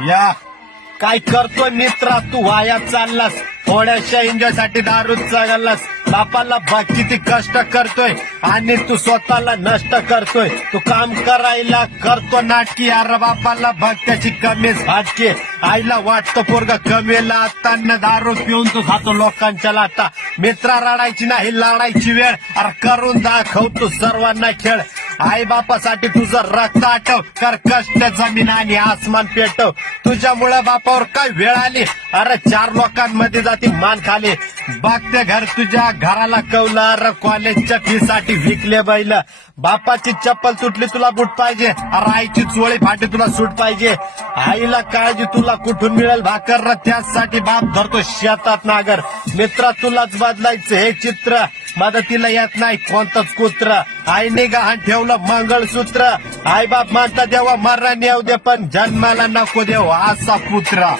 या काय करतोय मित्रा तू वाया चाललास थोड्याशा एन्जॉयसाठी दारू चाललास बापाला बघ किती कष्ट करतोय आणि तू स्वतःला नष्ट करतोय तू काम करायला करतो नाटकी यार बापाला बघ त्याची कमीच भाटकी आईला वाटतं पोरगा कमीला आता दारू पिऊन तू खातो लोकांच्या लाटा मित्रा रडायची नाही लढायची वेळ अरे करून दाखव तू सर्वांना खेळ आई बापासाठी तुझं रक्त आटव कर कष्ट जमीन आणि आसमान पेटव तुझ्यामुळे बापावर काय वेळ आली अरे 4 लोकांमध्ये जाती मान खाली बघते घर तुझ्या घराला कवलं अरे कॉलेजच्या फी साठी विकले बैल बापाची चप्पल तुटली तुला बूट पाहिजे अरे आईची चोळी फाटी तुला सूट पाहिजे आईला काळजी तुला कुठून मिळेल भाकर त्यासाठी बाप धरतो शेतात नागर मित्रा तुलाच बदलायचं हे चित्र मदतीला येत नाही कोणतंच कुत्र आईने गहाण ठेवलं मंगळसूत्र आई बाप मानता देवा मरण येऊ दे पण जन्माला नको देव असा पुत्र